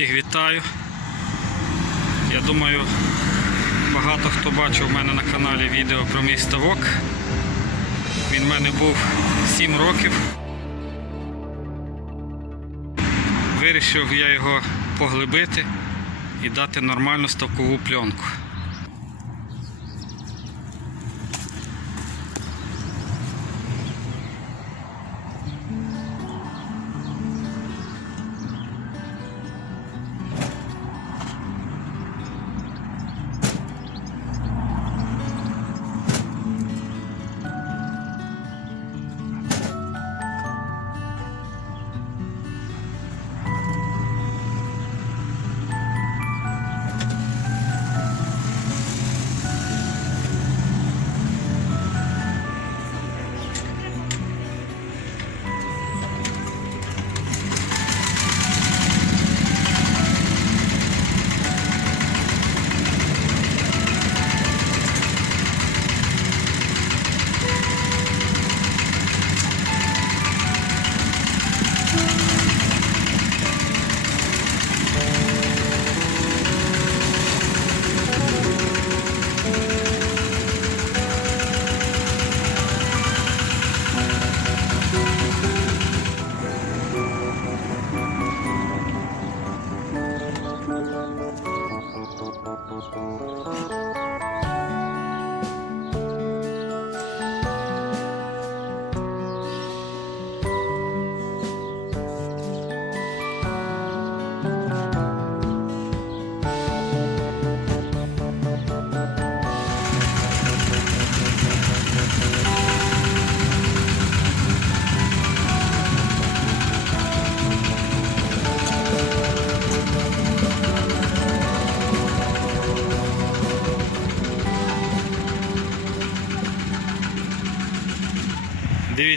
Всіх вітаю. Я думаю, багато хто бачив у мене на каналі відео про мій ставок. Він в мене був 7 років. Вирішив я його поглибити і дати нормальну ставкову пленку.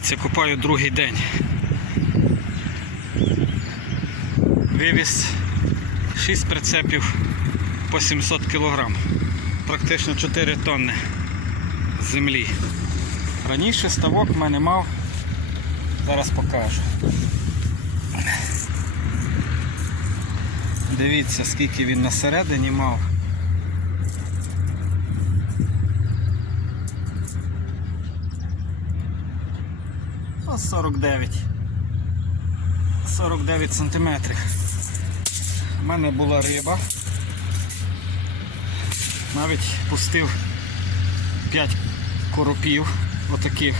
Дивіться, купаю другий день. Вивіз 6 прицепів по 700 кг. Практично 4 тонни землі. Раніше ставок в мене мав, зараз покажу. Дивіться, скільки він на середині мав. О, 49. 49 сантиметрів. У мене була риба. Навіть пустив 5 коропів, отаких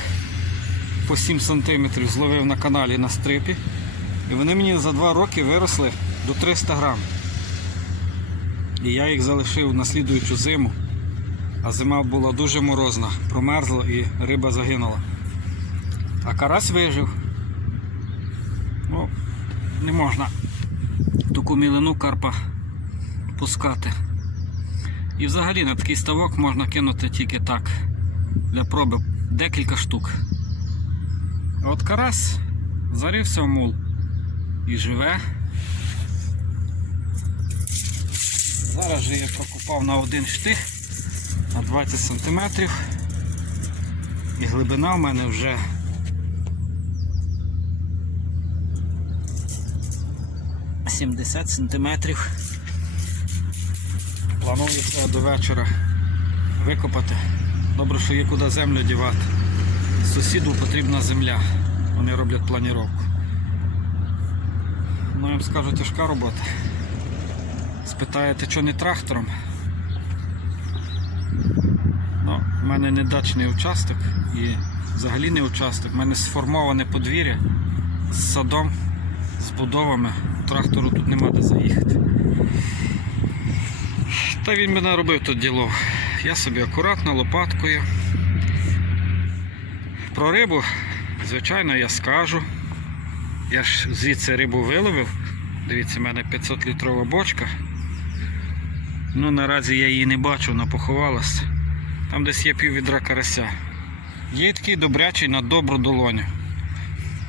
по 7 сантиметрів зловив на каналі на стрипі. І вони мені за 2 роки виросли до 300 грам. І я їх залишив на слідуючу зиму. А зима була дуже морозна, промерзла і риба загинула. А карась вижив. Ну, не можна таку мілину карпа пускати. І взагалі на такий ставок можна кинути тільки так. Для проби декілька штук. А от карась зарився в мул і живе. Зараз же я прокопав на один штих на 20 см. І глибина в мене вже 70 сантиметрів. Планую це до вечора викопати. Добре, що є куди землю дівати. Сусіду потрібна земля. Вони роблять планіровку. Ну, я вам скажу, тяжка робота. Спитаєте, що не трактором? Ну, в мене не дачний участок і взагалі не участок. У мене сформоване подвір'я з садом, з будовами. Трактору тут нема де заїхати. Та він мене робив тут діло. Я собі акуратно лопаткою. Про рибу, звичайно, я скажу. Я ж звідси рибу виловив. Дивіться, в мене 500 літрова бочка. Ну, наразі я її не бачу, вона поховалась. Там десь є пів відра карася. Є такий добрячий на добру долоню.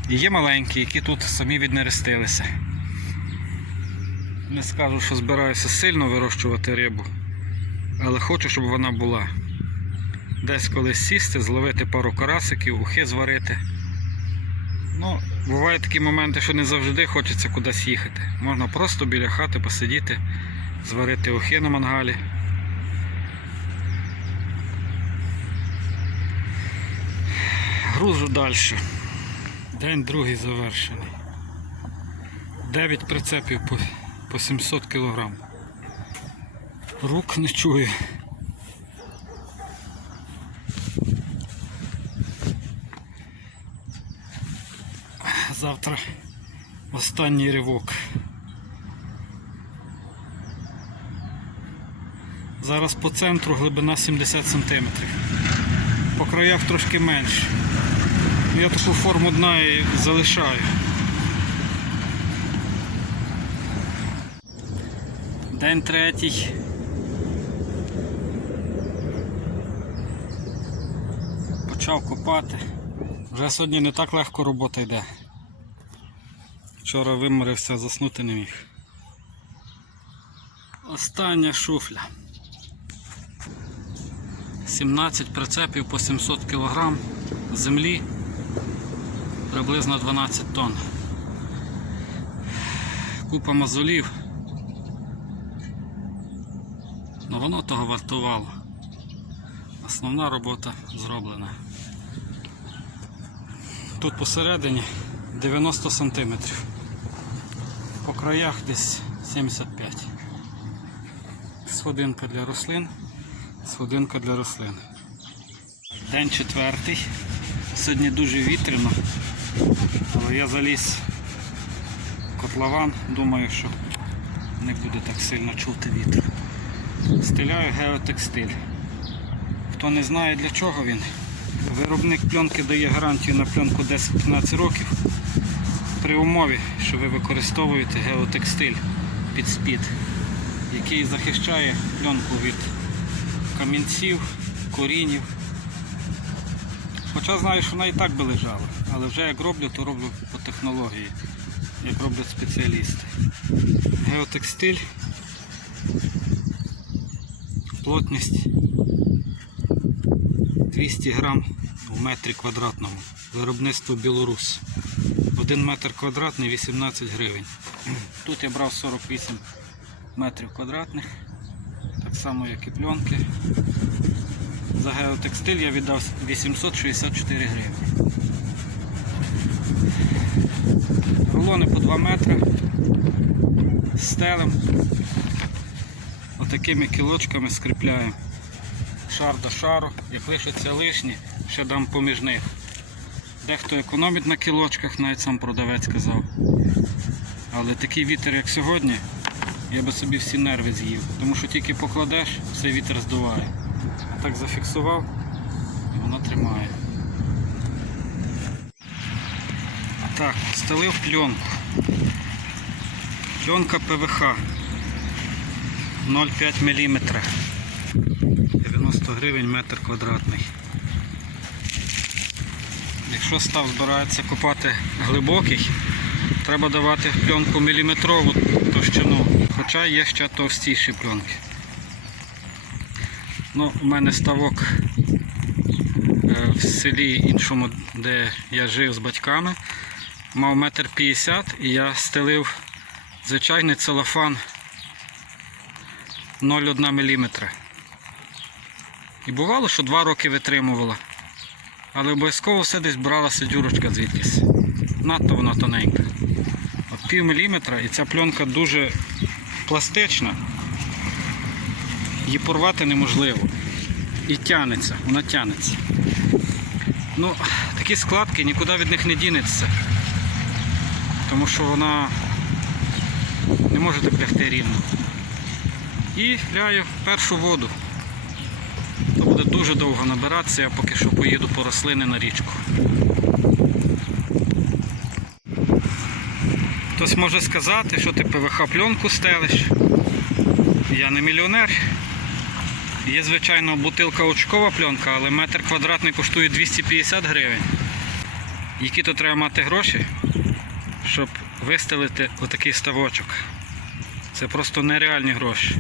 Є маленькі, які тут самі віднерестилися. Не скажу, що збираюся сильно вирощувати рибу, але хочу, щоб вона була. Десь колись сісти, зловити пару карасиків, ухи зварити. Ну, бувають такі моменти, що не завжди хочеться кудись їхати. Можна просто біля хати посидіти, зварити ухи на мангалі. Гружу далі. День другий завершений. 9 прицепів по, по 700 кг. Рук не чую. Завтра останній ривок. Зараз по центру глибина 70 см. По краях трошки менше. Я таку форму дна і залишаю. День третій. Почав копати. Вже сьогодні не так легко робота йде. Вчора виморився, заснути не міг. Остання шуфля. 17 прицепів по 700 кг землі приблизно 12 тонн. Купа мозолів. Ну воно того вартувало. Основна робота зроблена. Тут посередині 90 см. По краях десь 75 Сходинка для рослин, сходинка для рослин. День четвертий. Сьогодні дуже вітряно, я заліз в котлован, думаю, що не буде так сильно чути вітру. Стиляю геотекстиль. Хто не знає для чого він, виробник пленки дає гарантію на пленку 10-15 років при умові, що ви використовуєте геотекстиль під спід, який захищає пленку від камінців, корінів. Хоча знаю, що вона і так би лежала, але вже як роблю, то роблю по технології, як роблять спеціалісти. Геотекстиль, плотність 200 грам в метрі квадратному. Виробництво Білорус. 1 метр квадратний 18 гривень. Тут я брав 48 метрів квадратних, так само як і пленки. За геотекстиль я віддав 864 гривні. Рулони по 2 метри. Стелем. Отакими кілочками скріпляємо шар до шару. Як лишиться лишні, ще дам поміж них. Дехто економить на кілочках, навіть сам продавець казав. Але такий вітер, як сьогодні, я би собі всі нерви з'їв. Тому що тільки покладеш, все вітер здуває. Так зафіксував і воно тримає. Так, стелив пленку. Пленка ПВХ 0,5 мм. 90 гривень метр квадратний. Якщо став збирається копати глибокий, треба давати пленку міліметрову товщину, хоча є ще товстіші пленки. Ну, у мене ставок е, в селі іншому, де я жив з батьками, мав метр п'ятдесят і я стелив звичайний целофан 0,1 мм. І бувало, що два роки витримувала. Але обов'язково все десь бралася дюрочка звідкись. Надто вона тоненька. От пів міліметра і ця пленка дуже пластична. Її порвати неможливо. І тянеться, вона тянеться. Ну, такі складки нікуди від них не дінеться. Тому що вона не може так лягти рівно. І ляю першу воду. То буде дуже довго набиратися, я поки що поїду по рослини на річку. Хтось може сказати, що ти ПВХ пленку стелиш. Я не мільйонер. Є, звичайно, бутилка очкова пленка, але метр квадратний коштує 250 гривень. Які то треба мати гроші, щоб вистелити отакий ставочок. Це просто нереальні гроші.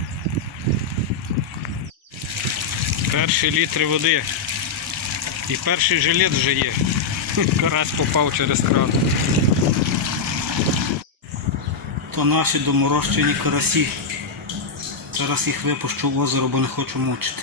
Перші літри води. І перший жилет вже є. Карась попав через кран. То наші доморощені карасі. Зараз їх випущу в озеро, бо не хочу мучити.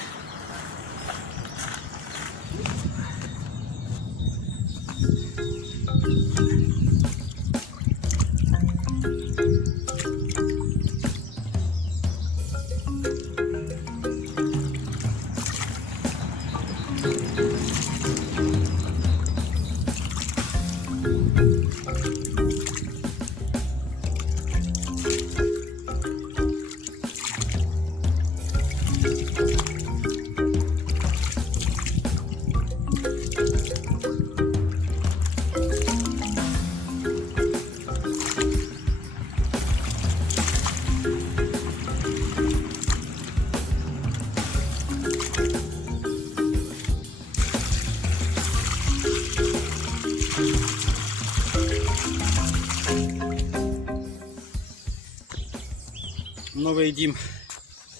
Новий дім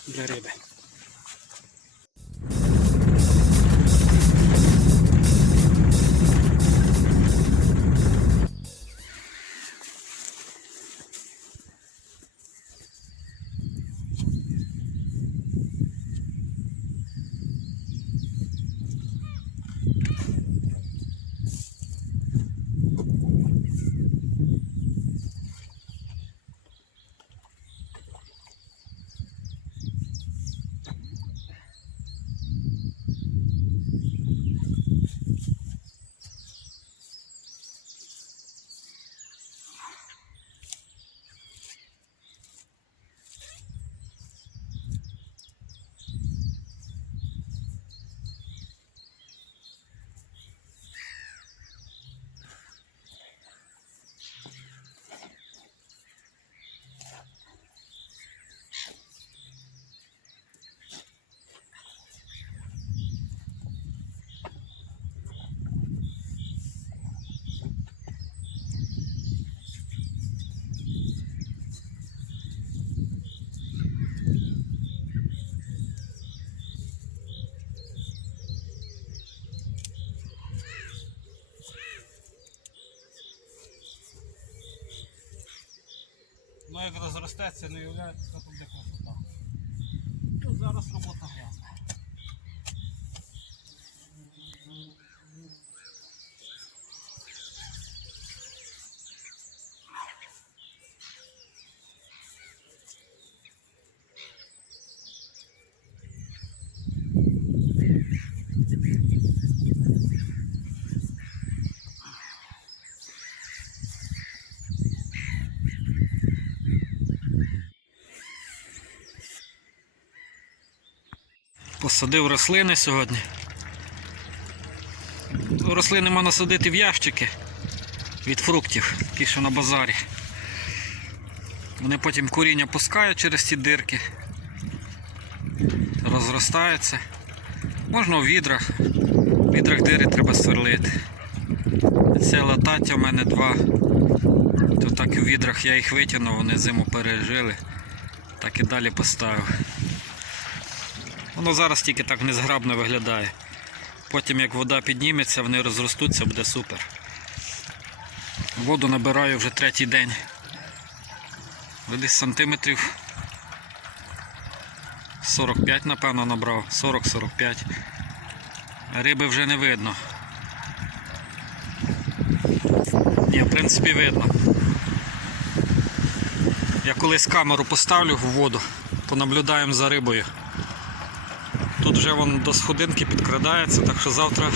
для риби. Ну як розростеться, не уявляється, що буде красота. Зараз робота Посадив рослини сьогодні. Рослини можна садити в ящики від фруктів, ті, що на базарі. Вони потім коріння пускають через ці дирки, розростаються. Можна у відрах. В відрах дири треба сверлити. Це латаття в мене два. То так і в відрах я їх витягнув, вони зиму пережили. Так і далі поставив. Воно зараз тільки так незграбно виглядає. Потім як вода підніметься, вони розростуться, буде супер. Воду набираю вже третій день. Десь сантиметрів 45, напевно, набрав, 40-45. Риби вже не видно. Ні, в принципі видно. Я колись камеру поставлю в воду, понаблюдаємо за рибою. Тут вже вон до сходинки підкрадається, так що завтра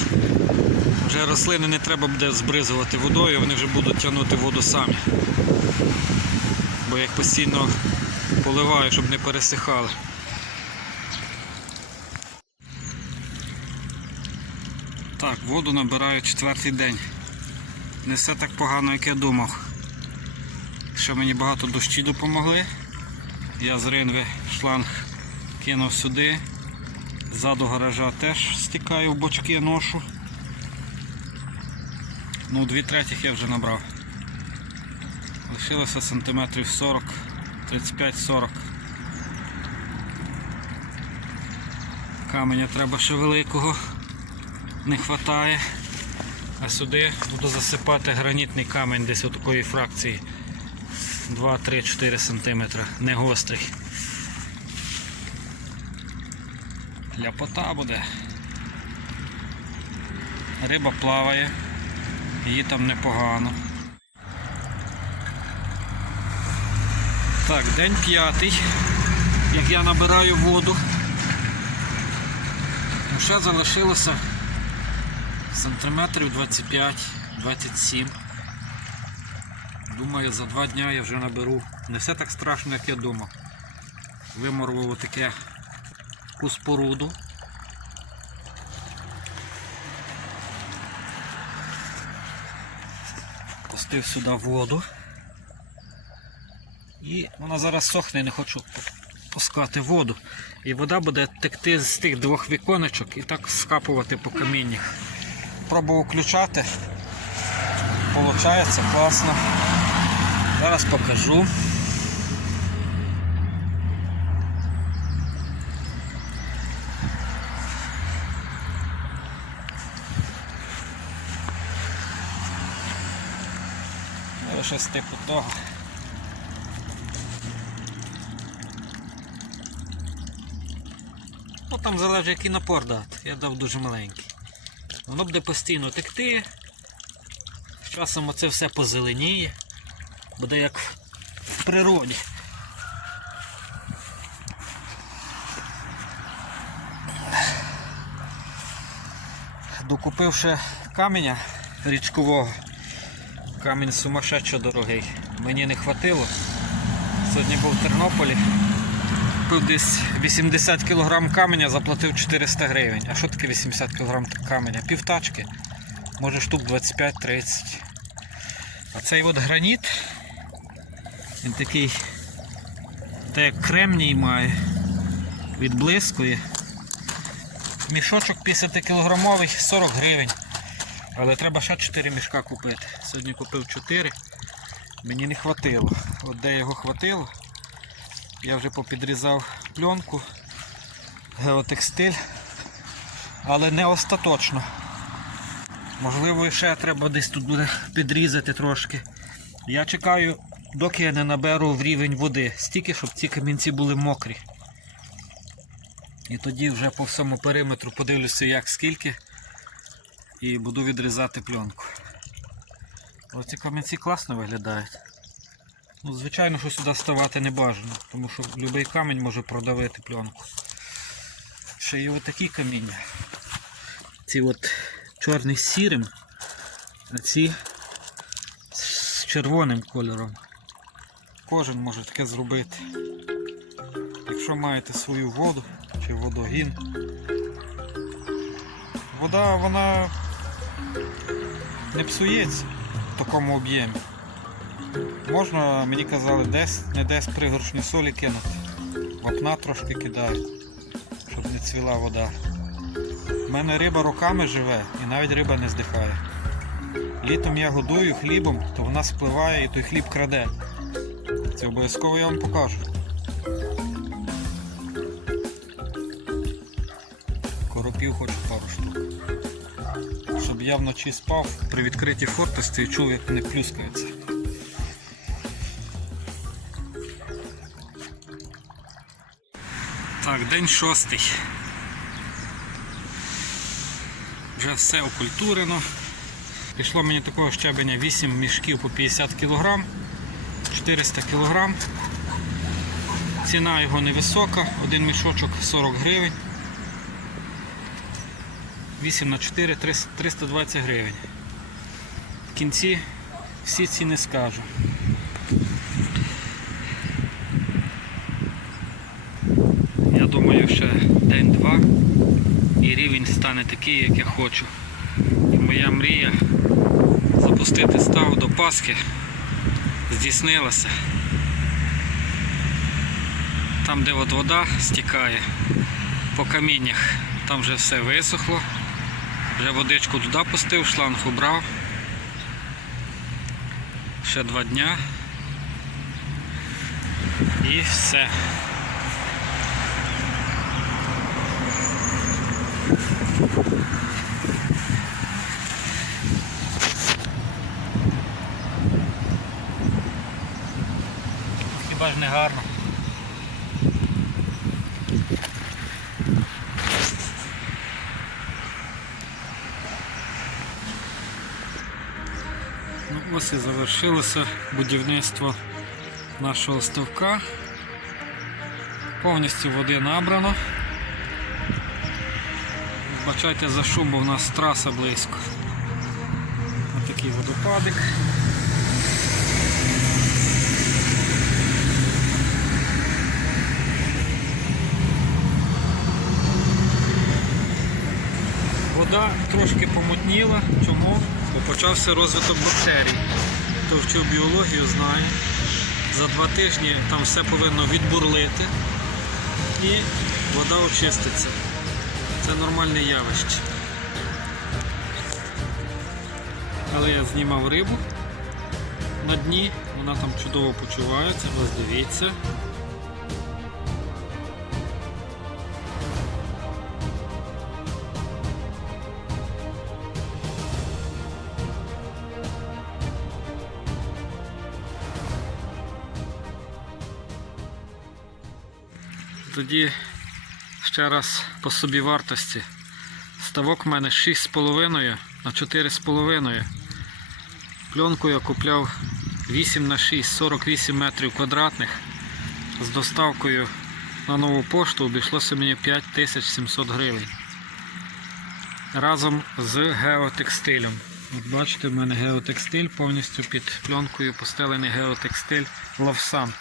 вже рослини не треба буде збризувати водою, вони вже будуть тягнути воду самі. Бо я їх постійно поливаю, щоб не пересихали. Так, воду набираю четвертий день. Не все так погано, як я думав. Що мені багато дощі допомогли. Я з ринви шланг кинув сюди. Ззаду гаража теж стікаю в бочки ношу. Ну, дві третіх я вже набрав. Лишилося сантиметрів 40, 35-40. Каменя треба ще великого, не вистачає. А сюди буду засипати гранітний камінь десь у такої фракції 2-3-4 см, не гострий. Ляпота буде. Риба плаває, її там непогано. Так, день п'ятий, як я набираю воду. Ну, Ще залишилося сантиметрів 25-27. Думаю, за два дня я вже наберу. Не все так страшно, як я думав. Виморвав отаке таку споруду. Пустив сюди воду. І вона зараз сохне, не хочу пускати воду. І вода буде текти з тих двох віконечок і так скапувати по каміннях. Пробував включати. Получається класно. Зараз покажу. Щось типу того. Ну там залежить який напор дати. Я дав дуже маленький. Воно буде постійно текти. З часом оце все позеленіє. Буде як в природі. Докупив ще каменя річкового. Камінь сумасшедшо дорогий. Мені не хватило. Сьогодні був в Тернополі. Купив десь 80 кг каменя, заплатив 400 гривень. А що таке 80 кг каменя? Півтачки. Може штук 25-30. А цей от граніт, він такий, так як кремній має, відблискує. Мішочок 50 кілограмовий 40 гривень. Але треба ще 4 мішка купити. Сьогодні купив 4. Мені не хватило. От де його хватило, я вже попідрізав пленку, геотекстиль, але не остаточно. Можливо, ще треба десь тут буде підрізати трошки. Я чекаю, доки я не наберу в рівень води, стільки, щоб ці камінці були мокрі. І тоді вже по всьому периметру подивлюся, як скільки, і буду відрізати пленку. Оці камінці класно виглядають. Ну, звичайно, що сюди ставати не бажано, тому що будь-який камінь може продавити пленку. Ще є отакі каміння. Ці от чорний з сірим, а ці з червоним кольором. Кожен може таке зробити. Якщо маєте свою воду чи водогін. Вода вона не псується в такому об'ємі. Можна, мені казали, десь, не десь пригоршню солі кинути. Вапна трошки кидають, щоб не цвіла вода. У мене риба роками живе і навіть риба не здихає. Літом я годую хлібом, то вона спливає і той хліб краде. Це обов'язково я вам покажу. Я вночі спав при відкритій фортості і чув, як вони плюскаються. Так, день шостий. Вже все окультурено. Пішло мені такого щебеня 8 мішків по 50 кг, 400 кг. Ціна його невисока, один мішочок 40 гривень. 8 на 4 300 320 гривень. В кінці всі ціни скажу. Я думаю, ще день-два і рівень стане такий, як я хочу. І моя мрія запустити став до Пасхи здійснилася. Там, де от вода стікає по каміннях, там вже все висохло. Вже водичку туди пустив, шланг обрав. Ще два дня. І все. Хіба ж не гарно? Ну, завершилося будівництво нашого ставка. Повністю води набрано. Бачайте за шум, бо в нас траса близько. Ось такий водопадик. Вода трошки помутніла. Чому? Бо почався розвиток бактерій. Хто вчив біологію, знає. За два тижні там все повинно відбурлити і вода очиститься. Це нормальне явище. Але я знімав рибу на дні, вона там чудово почувається, ось дивіться. Тоді ще раз по собі вартості. Ставок в мене 6,5 на 4,5. Пленку я купляв 8 на 6, 48 метрів квадратних. З доставкою на нову пошту обійшлося мені 5700 гривень. Разом з геотекстилем. От бачите, в мене геотекстиль повністю під пленкою постелений геотекстиль Лавсан.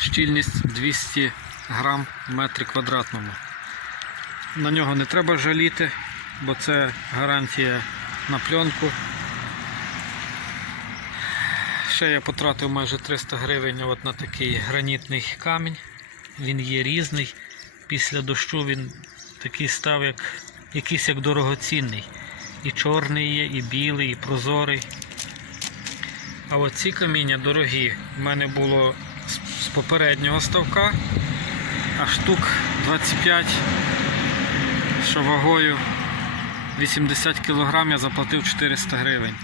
Щільність 200 грам в метрі квадратному. На нього не треба жаліти, бо це гарантія на пленку. Ще я потратив майже 300 гривень от на такий гранітний камінь. Він є різний. Після дощу він такий став, як якийсь як дорогоцінний. І чорний є, і білий, і прозорий. А от ці каміння дорогі. У мене було з- попереднього ставка, а штук 25, що вагою 80 кг я заплатив 400 гривень.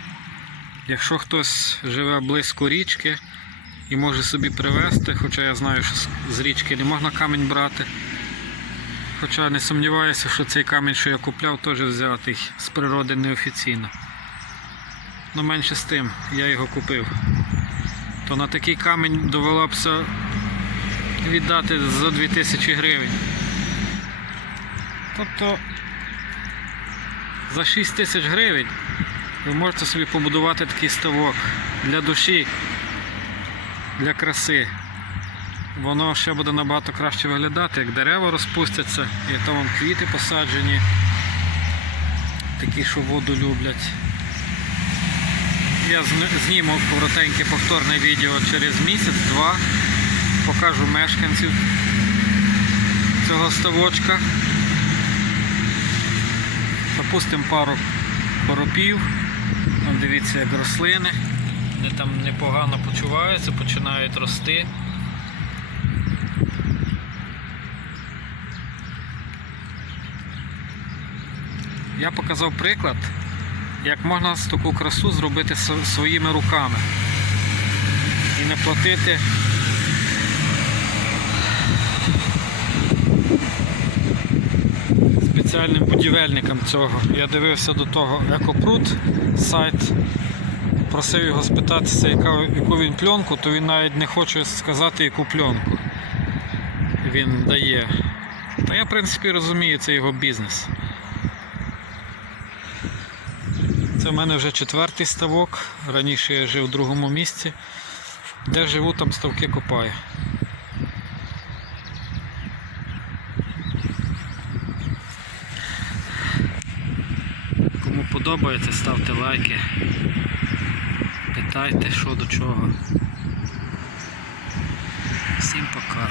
Якщо хтось живе близько річки і може собі привезти, хоча я знаю, що з річки не можна камінь брати. Хоча не сумніваюся, що цей камінь, що я купляв, теж взятий з природи неофіційно. Ну менше з тим, я його купив. То на такий камінь довелося віддати за 2000 гривень. Тобто за 6 тисяч гривень ви можете собі побудувати такий ставок для душі, для краси. Воно ще буде набагато краще виглядати, як дерева розпустяться, і то вам квіти посаджені, такі, що воду люблять. Я зн- зніму коротеньке повторне відео через місяць-два. Покажу мешканців цього ставочка. Запустимо пару коропів. Дивіться, як рослини. Вони там непогано почуваються, починають рости. Я показав приклад, як можна таку красу зробити своїми руками і не платити спеціальним будівельникам цього. Я дивився до того Екопрут сайт, просив його спитатися, яку він пленку, то він навіть не хоче сказати, яку пленку він дає. Та я в принципі розумію, це його бізнес. Це в мене вже четвертий ставок. Раніше я жив в другому місці. Де живу, там ставки копаю. Кому подобається, ставте лайки. Питайте, що до чого. Всім пока.